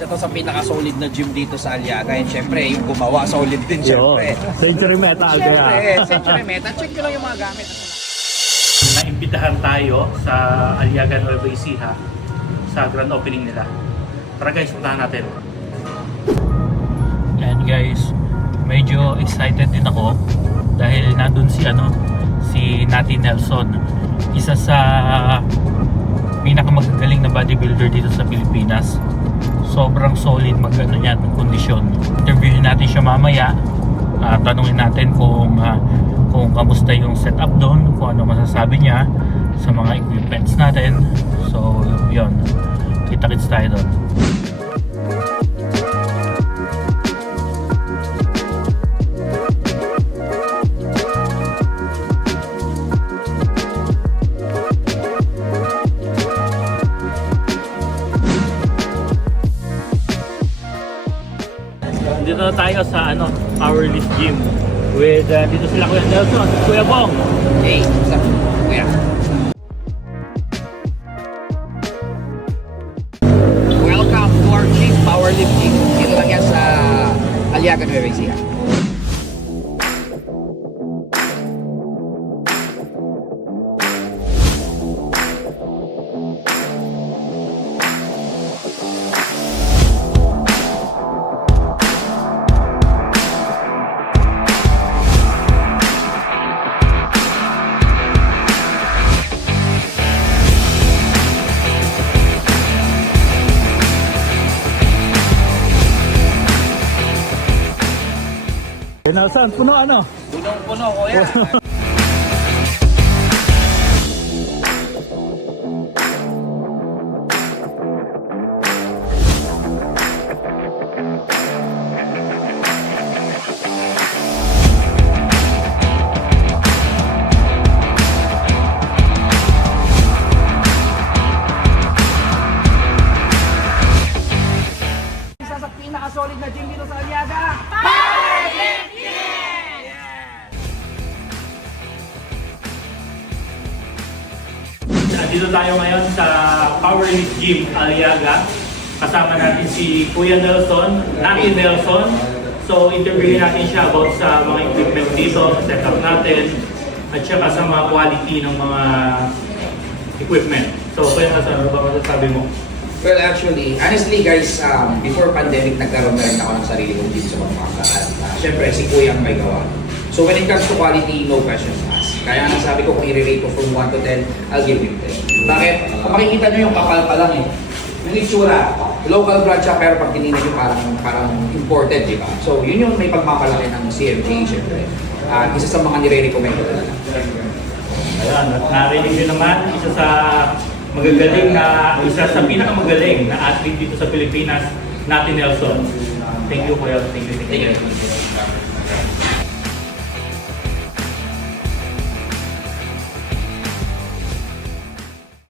Ito sa pinaka-solid na gym dito sa Aliaga. And syempre, yung gumawa, solid din syempre. Century Metal. Syempre, Century Metal. Check ko lang yung mga gamit. Naimbitahan tayo sa Aliaga Nueva Ecija sa grand opening nila. Tara guys, puntahan natin. And guys, medyo excited din ako dahil nandun si Natty Nelson, isa sa pinakamagagaling na bodybuilder dito sa Pilipinas. Sobrang solid ng kondisyon. Interviewin natin siya mamaya. Tanungin natin kung kamusta yung setup doon, kung ano masasabi niya sa mga equipments natin. So, yun. Kita-kits tayo doon. Dito na tayo sa Powerlift Gym with dito sila Kuya Nelson, Kuya Bong. Hey, what's up? Kuya. Welcome to our gym, Powerlifting. Dito lang yan sa Aliaga Nueva Ecija. Kuya Nelson, puno Punong-puno, kuya. Isa sa pinaka-solid na gym dito sa Aliaga. Dito tayo ngayon sa Powerlift Gym Aliaga. Kasama natin si Kuya Nelson, Natty Nelson. So interviewin natin siya about sa mga equipment dito, setup natin, at saka sa mga quality ng mga equipment. So Kuya Nelson, ano ba masasabi mo? Well, actually, honestly guys, before pandemic, nagkaroon na rin ako ng sarili kong gym sa pamamakaan. Siyempre, si Kuya ang may gawa. So when it comes to quality, no questions asked. Kaya nga sabi ko, kung i-rate ko from 1 to 10, I'll give it 10. Bakit? Kung makikita nyo yung kapal pa lang yung itsura, local brand siya, pero pag tinignan nyo parang imported, di ba? So yun yung may pagmapalaki ng CMG, syempre. Isa sa mga nire-recommend ko talaga. Ayan, at narinig nyo naman, isa sa pinakamagaling na athlete dito sa Pilipinas, Natty Nelson. Thank you, Kuya. Thank you.